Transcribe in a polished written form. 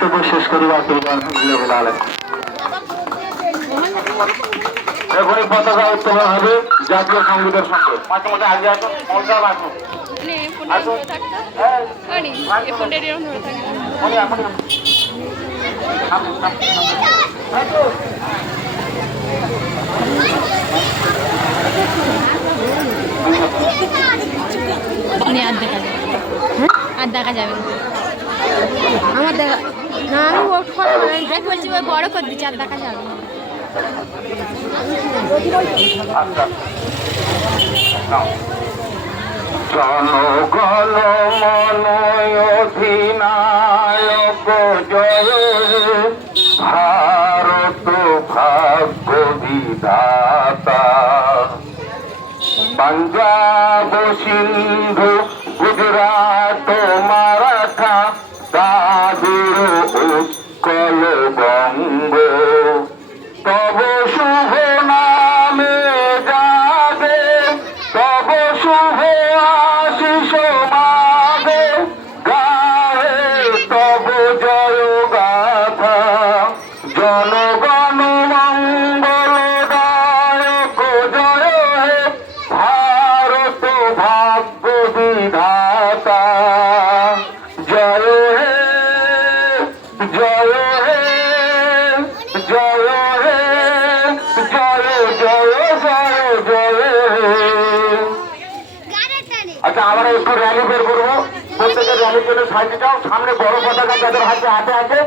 বক্তব্য শেষ করিবার এখনই পতাকা উত্তোলন হবে জাতীয় সঙ্গীতের সঙ্গে। মাঝে মাঝে আগে আসুন, মৌসাব আসুন। আর দেখা যাবে না আমার দেখা না, আমি ওট করে দেখ বলছি ওই বড় করে দিচ্ছি, আর দেখা যাবে না। জনগণ মন অধিনায়ক জয়, ভারত ভাগ্য বিধাতা। পাঞ্জাব সিন্ধু গুজরাট মারাঠা, তাদের উৎকল বঙ্গ। তব শুভ নামে জাগে, তব শুভ আশিস মাগে, গায়ে তব জয় গাথা। জনগণ মঙ্গলদায়ক জয় হে, ভারত ভাগ্য বিধাতা। জয় হে, জয় হে, জয় হে, জয় জয় জয় জয় হে। আচ্ছা, আমরা একটু র্যালি বের করবো। প্রত্যেকের র্যালির জন্য সাইডে যাও, সামনে বড় পতাকা যাদের হাতে আছে